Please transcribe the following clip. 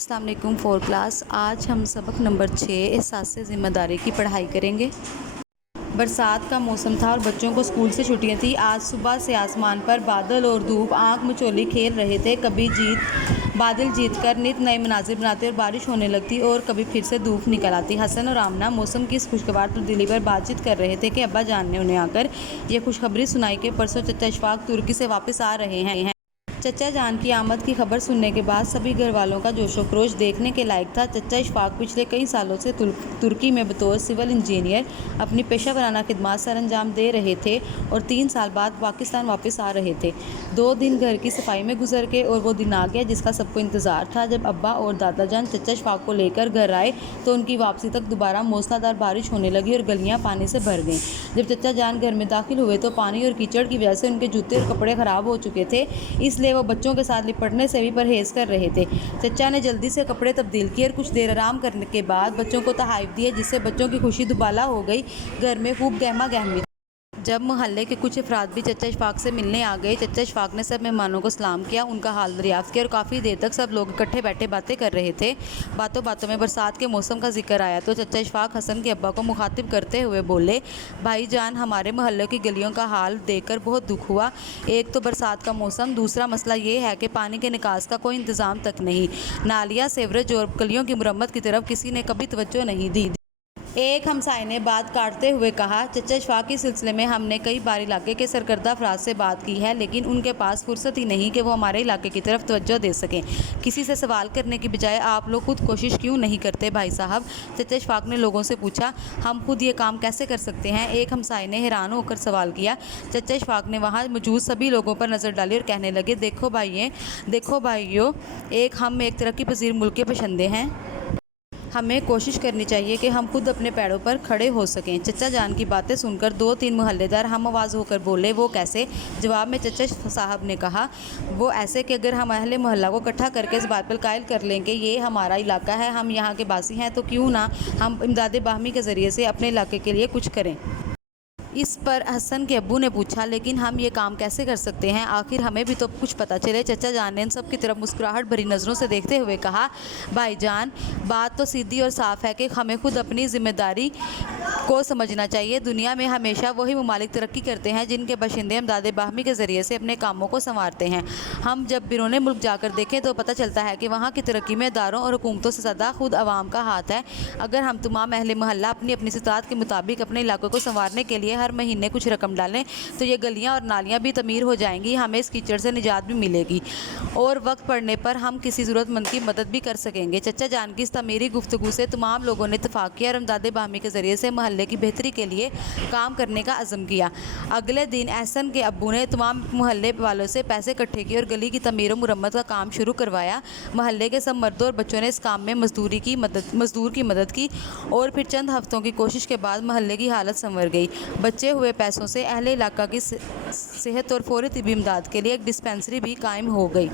अस्सलाम वालेकुम 4 क्लास। आज हम सबक नंबर 6 एहसास ज़िम्मेदारी दारी की पढ़ाई करेंगे। बरसात का मौसम था और बच्चों को स्कूल से छुट्टियां थी। आज सुबह से आसमान पर बादल और धूप आंख मिचौली खेल रहे थे। कभी बादल जीतकर नित नए मनाजिर बनाते और बारिश होने लगती और कभी फिर से धूप निकल आती। हसन और आमना मौसम की इस खुशगवार तब्दीली पर बातचीत कर रहे थे कि अब्बा जान ने उन्हें आकर यह खुशखबरी सुनाई कि परसों चचा इशफाक तुर्की से वापस आ रहे हैं। चचा जान की आमद की खबर सुनने के बाद सभी घर वालों का जोशो खरोश देखने के लायक था। चचा इशफाक पिछले कई सालों से तुर्की में बतौर सिविल इंजीनियर अपनी पेशा वराना खिदमत सर अंजाम दे रहे थे और 3 साल बाद पाकिस्तान वापस आ रहे थे। 2 दिन घर की सफाई में गुजर के और वो दिन आ गया जिसका सबको इंतज़ार था। जब अब्बा और दादा जान चचा इशफाक को लेकर घर आए तो उनकी वापसी तक दोबारा मूसलाधार बारिश होने लगी और गलियाँ पानी से भर गईं। जब चचा जान घर में दाखिल हुए तो पानी और कीचड़ की वजह से उनके जूते और कपड़े ख़राब हो चुके थे, इसलिए वो बच्चों के साथ लिपटने से भी परहेज कर रहे थे। चचा ने जल्दी से कपड़े तब्दील किए और कुछ देर आराम करने के बाद बच्चों को तहाइफ दिए, जिससे बच्चों की खुशी दुबाला हो गई। घर में खूब गहमा गहमी। जब मोहल्ले के कुछ अफराद भी चचा इशफाक से मिलने आ गए, चचा इशफाक ने सब मेहमानों को सलाम किया, उनका हाल दरियाफ्त किया और काफ़ी देर तक सब लोग इकट्ठे बैठे बातें कर रहे थे। बातों बातों में बरसात के मौसम का जिक्र आया तो चचा इशफाक हसन के अब्बा को मुखातिब करते हुए बोले, भाई जान, हमारे मोहल्ले की गलियों का हाल देखकर बहुत दुख हुआ। एक तो बरसात का मौसम, दूसरा मसला ये है कि पानी के निकास का कोई इंतज़ाम तक नहीं। नालियाँ, सीवरेज और गलियों की मुरम्मत की तरफ किसी ने कभी तवज्जो नहीं दी। एक हमसाये ने बात काटते हुए कहा, चचा इशफाक के सिलसिले में हमने कई बार इलाके के सरकर्दा अफराद से बात की है, लेकिन उनके पास फुर्सत ही नहीं कि वो हमारे इलाके की तरफ तवज्जो दे सकें। किसी से सवाल करने की बजाय आप लोग खुद कोशिश क्यों नहीं करते भाई साहब? चचा इशफाक ने लोगों से पूछा, हम खुद ये काम कैसे कर सकते हैं? एक हमसाये ने हैरान होकर सवाल किया। चचा इशफाक ने वहाँ मौजूद सभी लोगों पर नज़र डाली और कहने लगे, देखो भाइयों, हम एक तरक्की पजीर मुल्क के बशिंदे हैं। हमें कोशिश करनी चाहिए कि हम खुद अपने पैरों पर खड़े हो सकें। चचा जान की बातें सुनकर 2-3 मोहल्लेदार हम आवाज़ होकर बोले, वो कैसे? जवाब में चचा साहब ने कहा, वो ऐसे कि अगर हम अहले मोहल्ला को इकट्ठा करके इस बात पर कायल कर लें कि ये हमारा इलाका है, हम यहाँ के बासी हैं, तो क्यों ना हम इमदाद बाहमी के ज़रिए से अपने इलाके के लिए कुछ करें। इस पर हसन के अब्बू ने पूछा, लेकिन हम ये काम कैसे कर सकते हैं? आखिर हमें भी तो कुछ पता चले। चचा जान ने इन सब की तरफ मुस्कुराहट भरी नज़रों से देखते हुए कहा, भाईजान, बात तो सीधी और साफ़ है कि हमें खुद अपनी ज़िम्मेदारी को समझना चाहिए। दुनिया में हमेशा वही ममालिक तरक्की करते हैं जिनके बाशिंदे इमदाद बाहमी के ज़रिए से अपने कामों को संवारते हैं। हम जब बिरूने मुल्क जाकर देखें तो पता चलता है कि वहाँ की तरक्की में इदारों और हुकूमतों से ज़्यादा खुद आवाम का हाथ है। अगर हम तमाम अहले मोहल्ला अपनी अपनी इस्तात के मुताबिक अपने इलाकों को संवारने के लिए हर महीने कुछ रकम डालें तो ये गलियाँ और नालियाँ भी तमीर हो जाएंगी, हमें इस कीचड़ से निजात भी मिलेगी और वक्त पड़ने पर हम किसी ज़रूरतमंद की मदद भी कर सकेंगे। चचा जान की इस तमीरी गुफ्तगू से तमाम लोगों ने इत्तफाक किया और इमदाद बाहमी के ज़रिए से मोहल्ले की बेहतरी के लिए काम करने का अज़म किया। अगले दिन एहसन के अब्बू ने तमाम मोहल्ले वालों से पैसे इकट्ठे किए और गली की तमीर और मुरम्मत का काम शुरू करवाया। मोहल्ले के सब मर्दों और बच्चों ने इस काम में मजदूर की मदद की और फिर चंद हफ्तों की कोशिश के बाद मोहल्ले की हालत संवर गई। बचे हुए पैसों से अहले इलाका की सेहत और फौरी तिब्बी इमदाद के लिए एक डिस्पेंसरी भी कायम हो गई।